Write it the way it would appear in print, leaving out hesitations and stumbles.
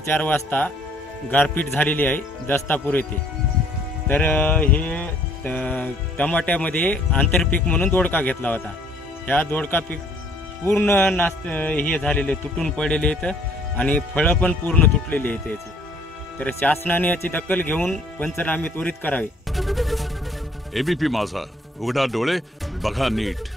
4:30 वाजता गारपीट झालेली आहे दस्तापूर येथे। तर हे टमाट्यामध्ये आंतरपीक म्हणून दोडका घेतला होता। ह्या दोडका पीक पूर्ण हे झालेले, तुटून पडलेले आहेत आणि फळं पण पूर्ण तुटलेली आहेत याची। तर शासनाने याची दखल घेऊन पंचनामे त्वरित करावे। एबीपी माझा, उघडा डोळे बघा नीट।